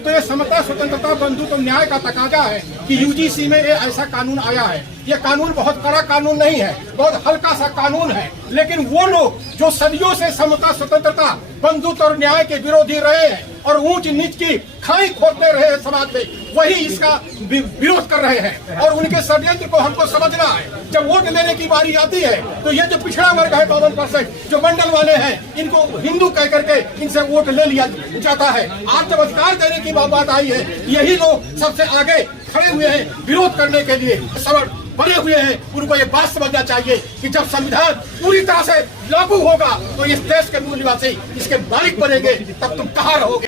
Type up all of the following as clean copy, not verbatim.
तो ये समता, स्वतंत्रता, बंधुत्व और न्याय का तकाजा है कि यूजीसी में ये ऐसा कानून आया है। ये कानून बहुत कड़ा कानून नहीं है, बहुत हल्का सा कानून है, लेकिन वो लोग जो सदियों से समता, स्वतंत्रता, बंधुत्व और न्याय के विरोधी रहे हैं और ऊंच नीच की खाई खोदते रहे हैं समाज में, वही इसका विरोध कर रहे हैं। और उनके षड्यंत्र को हमको समझना है। जब वोट लेने की बारी आती है तो ये जो पिछड़ा वर्ग है 52%, जो मंडल वाले हैं, इनको हिंदू कह करके इनसे वोट ले लिया जाता है। आज जब अधिकार देने की बात आई है, यही लोग सबसे आगे खड़े हुए हैं विरोध करने के लिए, सबड़ बने हुए हैं। उनको ये बात समझना चाहिए कि जब संविधान पूरी तरह से लागू होगा तो इस देश के मूल निवासी इसके मालिक बनेंगे, तब तुम कहाँ रहोगे।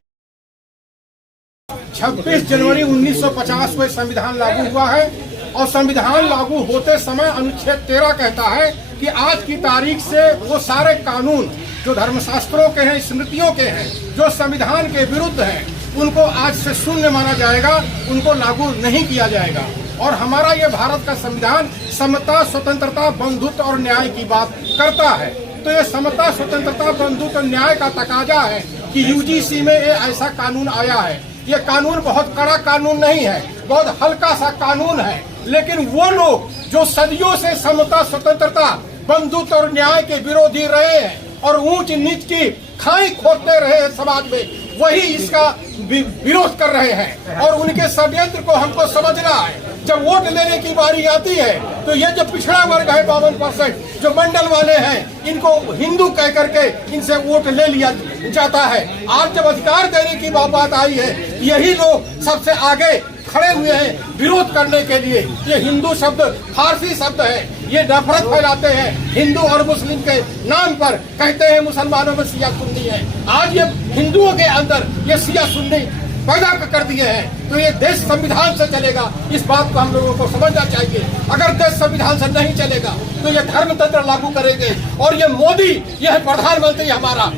26 जनवरी 1950 को संविधान लागू हुआ है और संविधान लागू होते समय अनुच्छेद 13 कहता है कि आज की तारीख से वो सारे कानून जो धर्मशास्त्रों के हैं, स्मृतियों के हैं, जो संविधान के विरुद्ध हैं, उनको आज से शून्य माना जाएगा, उनको लागू नहीं किया जाएगा। और हमारा ये भारत का संविधान समता, स्वतंत्रता, बंधुत्व और न्याय की बात करता है। तो ये समता, स्वतंत्रता, बंधुत्व और न्याय का तकाजा है कि यूजीसी में ये ऐसा कानून आया है। ये कानून बहुत कड़ा कानून नहीं है, बहुत हल्का सा कानून है, लेकिन वो लोग जो सदियों से समता, स्वतंत्रता, बंधुत्व और न्याय के विरोधी रहे हैं और ऊंच नीच की खाई खोदते रहे हैं समाज में, वही इसका विरोध कर रहे हैं। और उनके षड्यंत्र को हमको समझना है। जब वोट लेने की बारी आती है तो ये जो पिछड़ा वर्ग है 52%, जो मंडल वाले हैं, इनको हिंदू कह करके इनसे वोट ले लिया जाता है। आज जब अधिकार देने की बात आई है, यही लोग सबसे आगे खड़े हुए हैं विरोध करने के लिए। ये हिंदू शब्द फारसी शब्द है, ये नफरत फैलाते हैं हिंदू और मुस्लिम के नाम पर, कहते हैं मुसलमानों में शिया सुन्नी है। आज ये हिंदुओं के अंदर ये शिया सुन्नी पैदा कर दिए हैं। तो ये देश संविधान से चलेगा, इस बात को हम लोगों को समझना चाहिए। अगर देश संविधान से नहीं चलेगा तो ये धर्म तंत्र लागू करेंगे। और ये मोदी, यह प्रधानमंत्री हमारा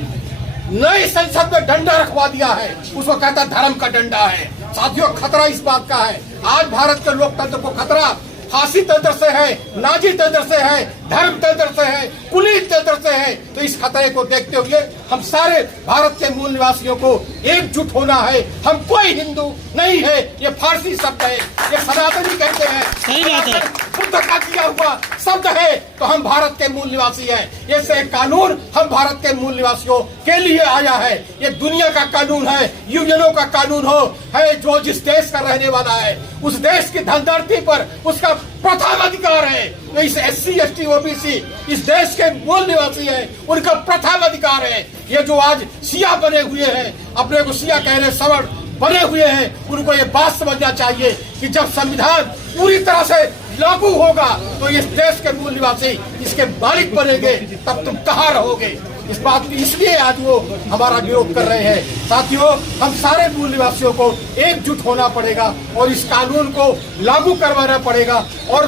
नई संसद में डंडा रखवा दिया है, उसको कहता धर्म का डंडा है। साथियों, खतरा इस बात का है, आज भारत के लोकतंत्र को खतरा फांसी तंत्र से है, नाजी तंत्र से है, धर्म तंत्र से है, कुलीन तंत्र से है। तो इस खतरे को देखते हुए हम सारे भारत के मूल निवासियों को एकजुट होना है। हम कोई हिंदू नहीं है, ये फारसी शब्द है, ये सनातनी कहते हैं, सही बात है, बुद्ध का किया हुआ शब्द है। तो हम भारत के मूल निवासी हैं। ये से कानून हम भारत के मूल निवासियों के लिए आया है। ये दुनिया का कानून है, यूनियनों का कानून है, जो जिस देश का रहने वाला है उस देश की धनधरती पर उसका प्रथम अधिकार है। तो इस SC, ST, OBC इस देश के मूल निवासी है, उनका प्रथम अधिकार है। ये जो आज सिया बने हुए हैं, अपने को सिया कह रहे, सवर्ण बने हुए हैं, उनको ये बात समझना चाहिए कि जब संविधान पूरी तरह से लागू होगा तो इस देश के मूल निवासी इसके मालिक बनेंगे, तब तुम कहाँ रहोगे। इस बात की इसलिए आज वो हमारा विरोध कर रहे हैं। साथियों, हम सारे मूल निवासियों को एकजुट होना पड़ेगा और इस कानून को लागू करवाना पड़ेगा और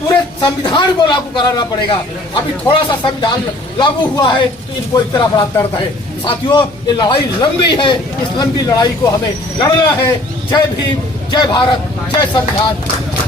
पूरे संविधान को लागू कराना पड़ेगा। अभी थोड़ा सा संविधान लागू हुआ है तो इनको इतना बड़ा दर्द है। साथियों, ये लड़ाई लंबी है, इस लंबी लड़ाई को हमें लड़ना है। जय भीम, जय भारत, जय संविधान।